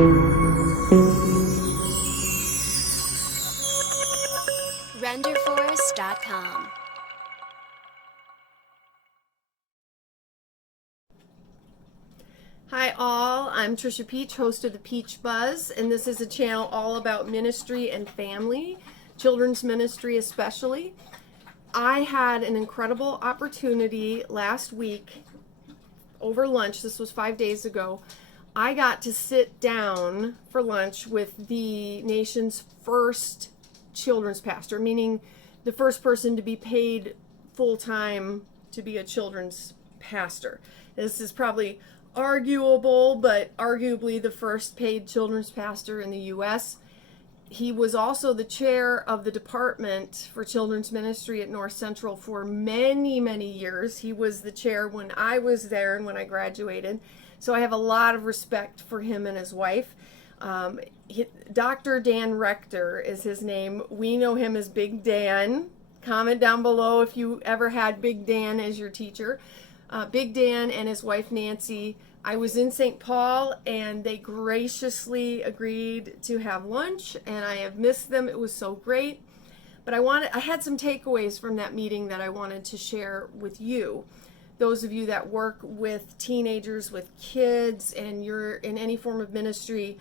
renderforest.com. Hi all, I'm Trisha Peach, host of the Peach Buzz, and this is a channel all about ministry and family, children's ministry especially. I had an incredible opportunity last week over lunch. This was 5 days ago. I got to sit down for lunch with the nation's first children's pastor, meaning the first person to be paid full-time to be a children's pastor. This is probably arguable, but arguably the first paid children's pastor in the U.S. He was also the chair of the department for children's ministry at North Central for many, many years. He was the chair when I was there and when I graduated. So I have a lot of respect for him and his wife. Dr. Dan Rector is his name. We know him as Big Dan. Comment down below if you ever had Big Dan as your teacher. Big Dan and his wife Nancy. I was in St. Paul and they graciously agreed to have lunch, and I have missed them. It was so great. But I had some takeaways from that meeting that I wanted to share with you. Those of you that work with teenagers, with kids, and you're in any form of ministry,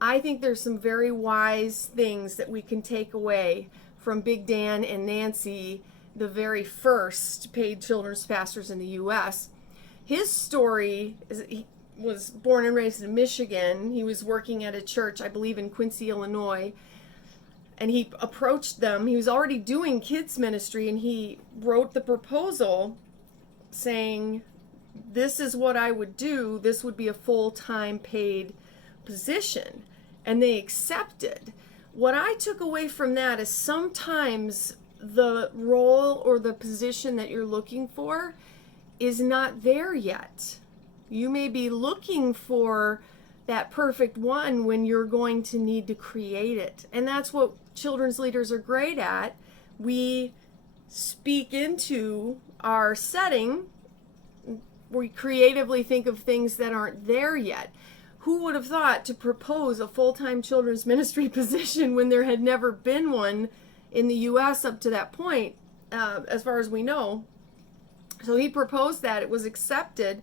I think there's some very wise things that we can take away from Big Dan and Nancy, the very first paid children's pastors in the U.S. His story is he was born and raised in Michigan. He was working at a church, I believe, in Quincy, Illinois, and he approached them. He was already doing kids ministry, and he wrote the proposal saying, this is what I would do. This would be a full-time paid position. And they accepted. What I took away from that is sometimes the role or the position that you're looking for is not there yet. You may be looking for that perfect one when you're going to need to create it. And that's what children's leaders are great at. We speak into our setting. We creatively think of things that aren't there yet. Who would have thought to propose a full-time children's ministry position when there had never been one in the U.S. up to that point, as far as we know? So he proposed that. It was accepted.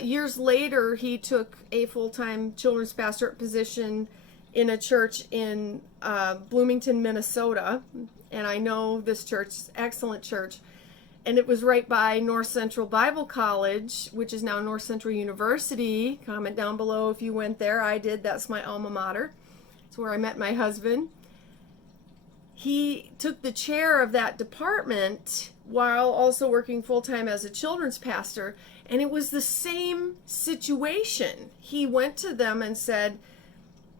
Years later, he took a full-time children's pastorate position in a church in Bloomington, Minnesota. And I know this church, excellent church. And it was right by North Central Bible College, which is now North Central University. Comment down below if you went there. I did. That's my alma mater. It's where I met my husband. He took the chair of that department while also working full-time as a children's pastor. And it was the same situation. He went to them and said,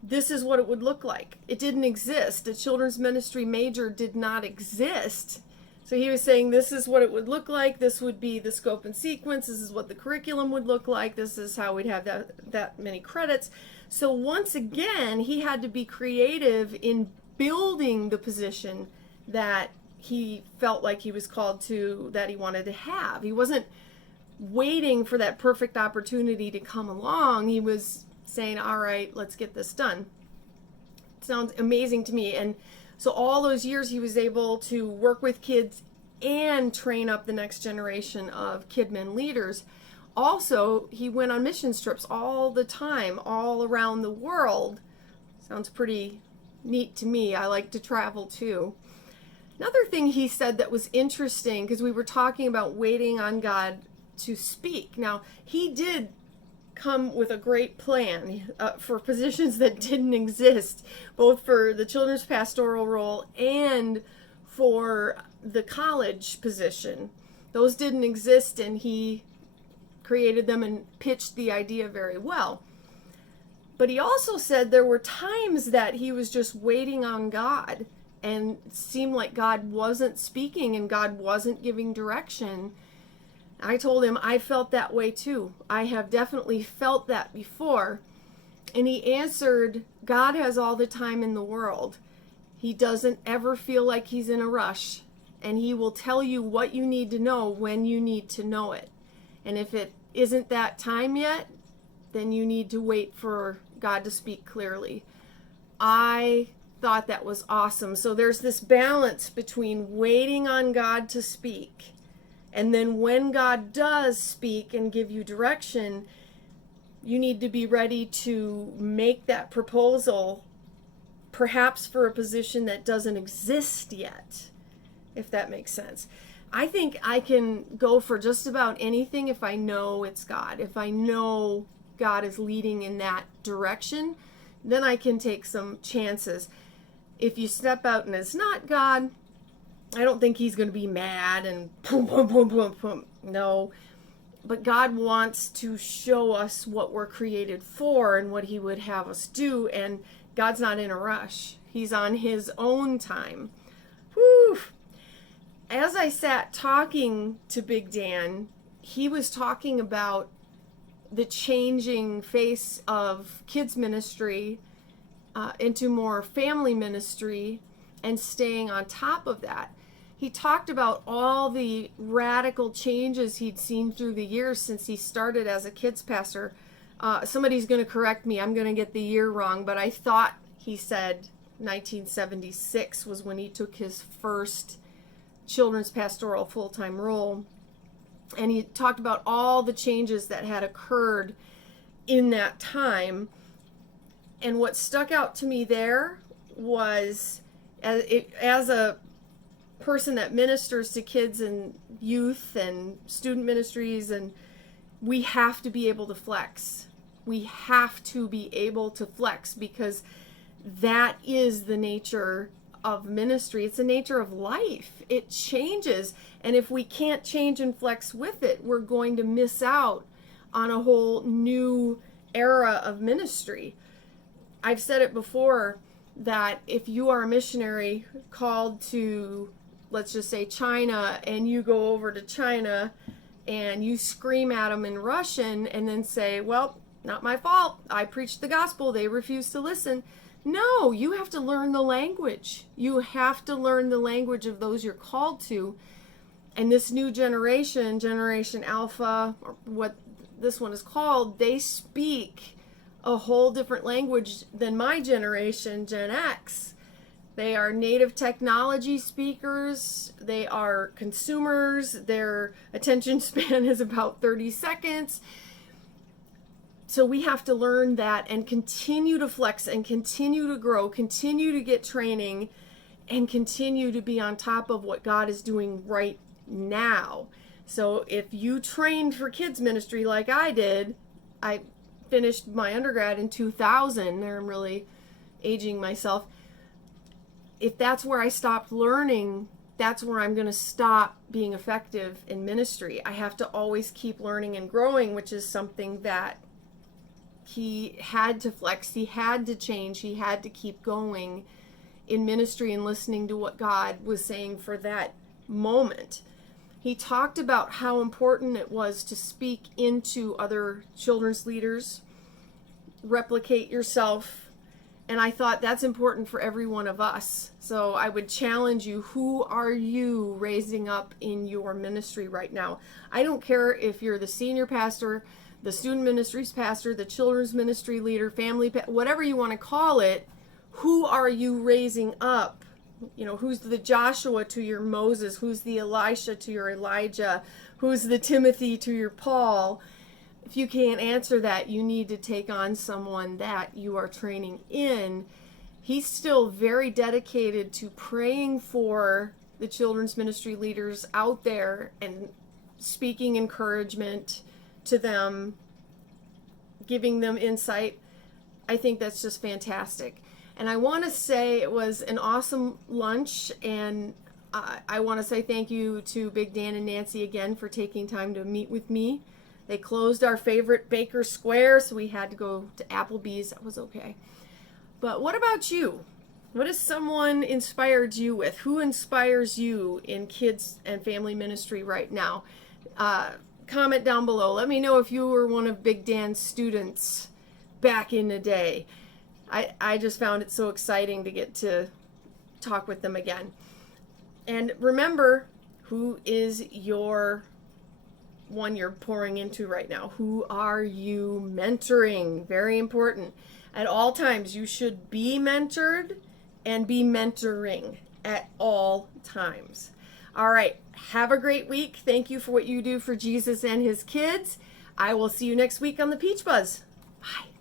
this is what it would look like. It didn't exist. A children's ministry major did not exist. So he was saying, this is what it would look like. This would be the scope and sequence. This is what the curriculum would look like. This is how we'd have that many credits. So once again, he had to be creative in building the position that he felt like he was called to, that he wanted to have. He wasn't waiting for that perfect opportunity to come along. He was saying, all right, let's get this done. It sounds amazing to me. And so all those years he was able to work with kids and train up the next generation of kidmin leaders. Also, he went on mission trips all the time, all around the world. Sounds pretty neat to me. I like to travel too. Another thing he said that was interesting, because we were talking about waiting on God to speak. Now, he did come with a great plan for positions that didn't exist, both for the children's pastoral role and for the college position. Those didn't exist, and he created them and pitched the idea very well. But he also said there were times that he was just waiting on God, and it seemed like God wasn't speaking and God wasn't giving direction. I told him I felt that way too. I have definitely felt that before. And he answered, God has all the time in the world. He doesn't ever feel like he's in a rush. And he will tell you what you need to know when you need to know it. And if it isn't that time yet, then you need to wait for God to speak clearly. I thought that was awesome. So there's this balance between waiting on God to speak, and then when God does speak and give you direction, you need to be ready to make that proposal, perhaps for a position that doesn't exist yet, if that makes sense. I think I can go for just about anything if I know it's God. If I know God is leading in that direction, then I can take some chances. If you step out and it's not God, I don't think he's going to be mad and boom, boom, boom, boom, boom. No. But God wants to show us what we're created for and what he would have us do. And God's not in a rush. He's on his own time. Whew. As I sat talking to Big Dan, he was talking about the changing face of kids ministry into more family ministry and staying on top of that. He talked about all the radical changes he'd seen through the years since he started as a kids pastor. Somebody's going to correct me. I'm going to get the year wrong, but I thought he said 1976 was when he took his first children's pastoral full-time role. And he talked about all the changes that had occurred in that time. And what stuck out to me there was, as a person that ministers to kids and youth and student ministries, and we have to be able to flex. We have to be able to flex, because that is the nature of ministry. It's the nature of life. It changes. And if we can't change and flex with it, we're going to miss out on a whole new era of ministry. I've said it before that if you are a missionary called to, let's just say, China, and you go over to China and you scream at them in Russian and then say, well, not my fault. I preached the gospel. They refuse to listen. No, you have to learn the language. You have to learn the language of those you're called to. And this new generation, Generation Alpha, or what this one is called, they speak a whole different language than my generation, Gen X. They are native technology speakers. They are consumers. Their attention span is about 30 seconds. So we have to learn that and continue to flex and continue to grow, continue to get training, and continue to be on top of what God is doing right now. So if you trained for kids ministry like I did, I finished my undergrad in 2000. There I'm really aging myself. If that's where I stopped learning, that's where I'm going to stop being effective in ministry. I have to always keep learning and growing, which is something that he had to flex, he had to change, he had to keep going in ministry and listening to what God was saying for that moment. He talked about how important it was to speak into other children's leaders, replicate yourself, and I thought that's important for every one of us. So I would challenge you, who are you raising up in your ministry right now? I don't care if you're the senior pastor, the student ministries pastor, the children's ministry leader, whatever you want to call it. Who are you raising up? You know, who's the Joshua to your Moses? Who's the Elisha to your Elijah? Who's the Timothy to your Paul? If you can't answer that, you need to take on someone that you are training in. He's still very dedicated to praying for the children's ministry leaders out there and speaking encouragement to them, giving them insight. I think that's just fantastic. And I want to say it was an awesome lunch, and I want to say thank you to Big Dan and Nancy again for taking time to meet with me. They closed our favorite Baker Square, so we had to go to Applebee's. That was okay. But what about you? What has someone inspired you with? Who inspires you in kids and family ministry right now? Comment down below. Let me know if you were one of Big Dan's students back in the day. I just found it so exciting to get to talk with them again. And remember, who is your one you're pouring into right now? Who are you mentoring? Very important. At all times, you should be mentored and be mentoring at all times. All right. Have a great week. Thank you for what you do for Jesus and his kids. I will see you next week on the Peach Buzz. Bye.